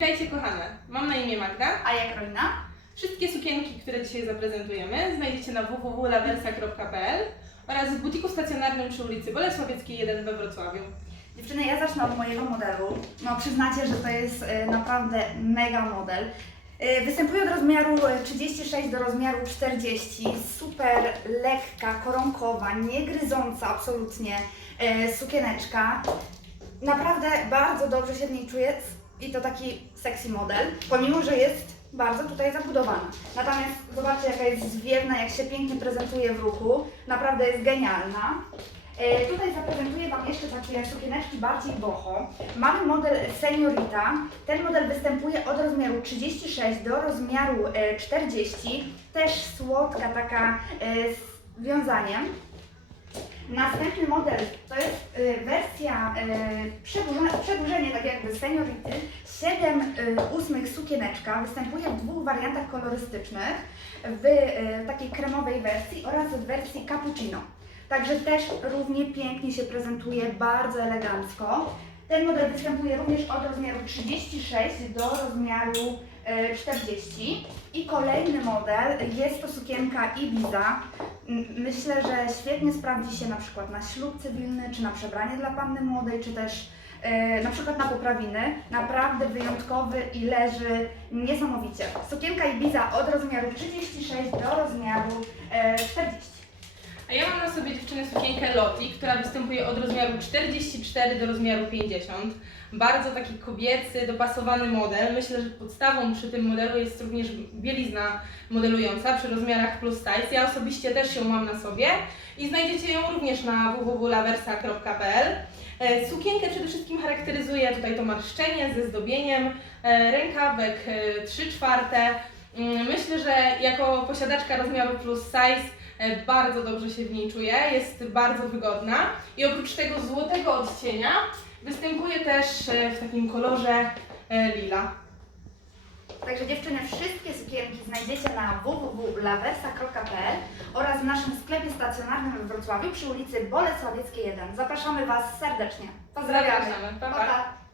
Witajcie kochane, mam na imię Magda. A ja Karolina? Wszystkie sukienki, które dzisiaj zaprezentujemy znajdziecie na www.laversa.pl oraz w butiku stacjonarnym przy ulicy Bolesławieckiej 1 we Wrocławiu. Dziewczyny, ja zacznę od mojego modelu. No przyznacie, że to jest e, naprawdę mega model. E, Występuje od rozmiaru e, 36 do rozmiaru 40. Super lekka, koronkowa, nie gryząca absolutnie e, sukieneczka. Naprawdę bardzo dobrze się w niej czuję i to taki sexy model, pomimo, że jest bardzo tutaj zabudowana. Natomiast zobaczcie jaka jest zwiewna, jak się pięknie prezentuje w ruchu. Naprawdę jest genialna. E, Tutaj zaprezentuję Wam jeszcze takie sukieneczki bardziej boho. Mamy model Seniorita. Ten model występuje od rozmiaru 36 do rozmiaru e, 40. Też słodka taka e, z wiązaniem. Następny model to jest e, wersja przedłużona, przedłużenie tak jakby seniority. 7 e, ósmych sukieneczka występuje w dwóch wariantach kolorystycznych. W e, takiej kremowej wersji oraz w wersji cappuccino. Także też równie pięknie się prezentuje, bardzo elegancko. Ten model występuje również od rozmiaru 36 do rozmiaru e, 40. I kolejny model jest to sukienka Ibiza. Myślę, że świetnie sprawdzi się na przykład na ślub cywilny, czy na przebranie dla panny młodej, czy też e, na przykład na poprawiny. Naprawdę wyjątkowy i leży niesamowicie. Sukienka Ibiza od rozmiaru 36 do rozmiaru e, 40. Mam na sobie dziewczyny sukienkę Loti, która występuje od rozmiaru 44 do rozmiaru 50. Bardzo taki kobiecy, dopasowany model. Myślę, że podstawą przy tym modelu jest również bielizna modelująca przy rozmiarach plus size. Ja osobiście też ją mam na sobie i znajdziecie ją również na www.laversa.pl. E, Sukienkę przede wszystkim charakteryzuje tutaj to marszczenie ze zdobieniem, e, rękawek 3 czwarte. Mm, Myślę, że jako posiadaczka rozmiaru plus size e, bardzo dobrze się w niej czuję, jest bardzo wygodna i oprócz tego złotego odcienia występuje też e, w takim kolorze e, lila. Także dziewczyny, wszystkie sukienki znajdziecie na www.laversa.pl oraz w naszym sklepie stacjonarnym we Wrocławiu przy ulicy Bolesławieckiej 1. Zapraszamy Was serdecznie. Pozdrawiamy. Zapraszamy. Pa, pa. pa. pa.